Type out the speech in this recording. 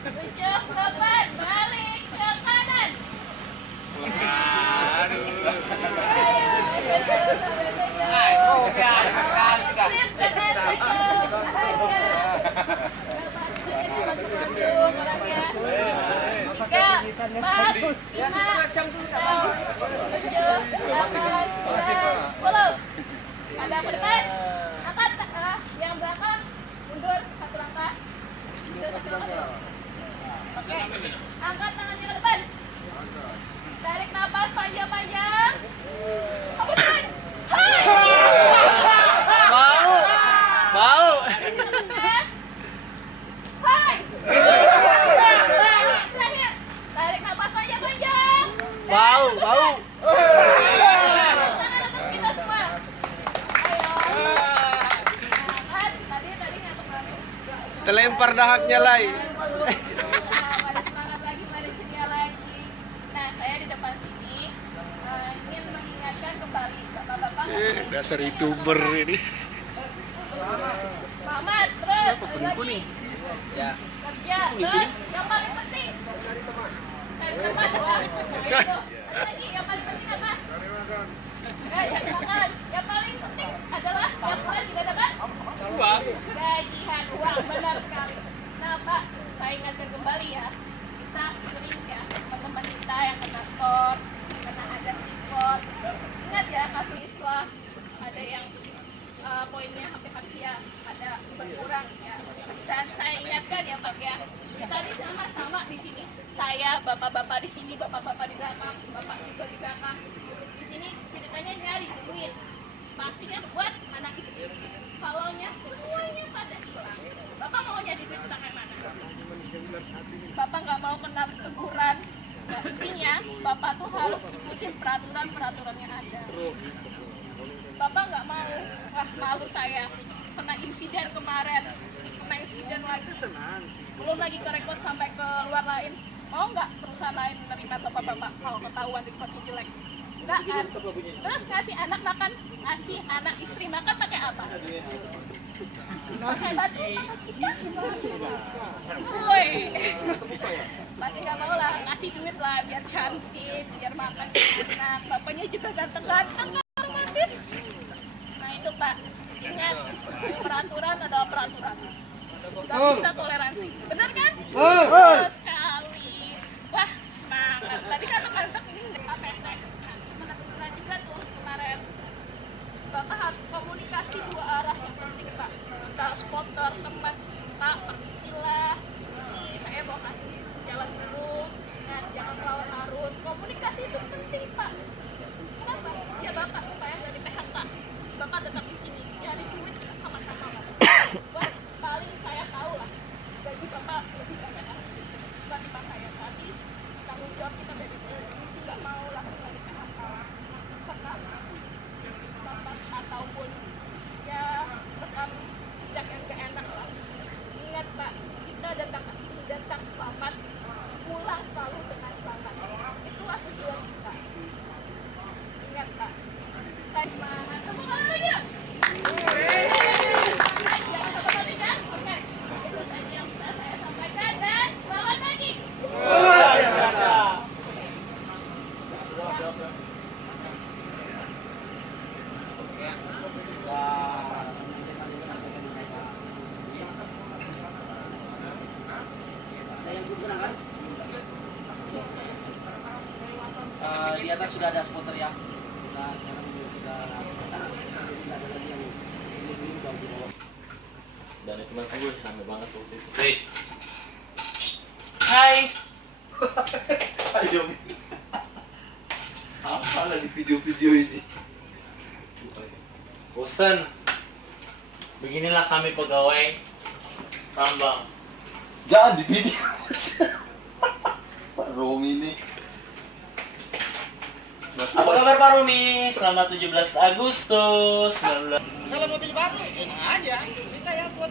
7, 8, balik ke kanan. Ada ke depan, angkat yang belakang, mundur 1 langkah. Oke, angkat tangannya ke depan. Tarik nafas panjang-panjang. Hembuskan. Mau. Hai. Terakhir. Tarik nafas panjang-panjang. Mau. Tangan atas kita semua. Ayo. Angkat. Tadi nyatuk berani. Terlempar dahaknya Lai. Pada semangat lagi, pada ceria lagi. Nah, saya di depan sini ingin mengingatkan kembali bapak-bapak. Dasar YouTuber ini. Mamat, terus lagi. Ya. Kerja, terus yang paling penting cari teman. Wah, itu. Lagi yang paling penting apa? Cari makan. Yang paling penting adalah yang paling kita dapat Uang. gajian uang. Benar sekali. Nah Pak, saya ingatkan kembali ya, kita sering ya teman-teman kita yang kena skor, kena ada skor. Ingat ya, kasus Islam ada yang poinnya hampir habis ya, ada berkurang ya. Dan saya ingatkan ya Pak ya, kita di sama-sama di sini. Saya, bapak-bapak di sini, bapak-bapak di belakang, bapak juga di belakang. Di sini ceritanya nyari duit, pastinya buat anak istri. Kalau semuanya pada hilang, bapak mau jadi duit kayak mana? Bapak nggak mau kena teguran. Nah, intinya bapak tuh harus ikutin peraturan yang ada. Bapak nggak mau, malu saya kena insiden kemarin, kena insiden lagi, belum lagi kerekod sampai ke luar lain. Mau nggak perusahaan lain menerima bapak-bapak kalau ketahuan di tempat jelek? Enggak kan? Terus ngasih anak makan, ngasih anak istri makan pakai apa? Pakai batu, woi, masih nggak mau lah, ngasih duit lah biar cantik, biar makan enak. Bapaknya juga ganteng-ganteng, romantis. Nah itu Pak, ingat peraturan adalah peraturan. Gak bisa toleransi, benar kan? Betul sekali. Wah semangat. Tadi kata-kata ini nggak pesek. Benar juga tuh kemarin. Bapak harus komunikasi 2 arah yang penting Pak. Antara supporter, teman, Pak, permisilah. Saya mau kasih jalan dulu. Nah, jangan melawan arus. Komunikasi itu penting Pak. Kenapa? Ya Bapak supaya dari PHK. Bapak tetap di sini. Cari duit kita sama-sama. Wah, paling saya tahu lah. Gaji Bapak lebih banyak dibanding saya tadi. Tanggung jawab kita dari nggak mau langsung lagi PHK. Pertama, Bapak ataupun ya rekam jejak yang gak enak lah. Ingat Pak, kita datang ke sini datang selamat, pulang selalu dengan selamat. Itulah tujuan kita. Ingat Pak, saya semangat. Tepuk tangan lagi ya. Jangan sampai ya. Oke, itu saja yang bisa saya sampaikan dan selamat pagi. Di atas sudah ada spotter ya. Kita ada lagi yang ini baru di bawah. Dan itu teman gue sama banget waktu itu. Hey. Hai. Ayo. Apa lagi video-video ini? Bosan. Beginilah kami pegawai tambang. Jangan di video. Pak Romi ini. Apa kabar Pak Rumi? Selamat 17 Agustus 19. Kalau mobil baru, enak aja. Kita ya buat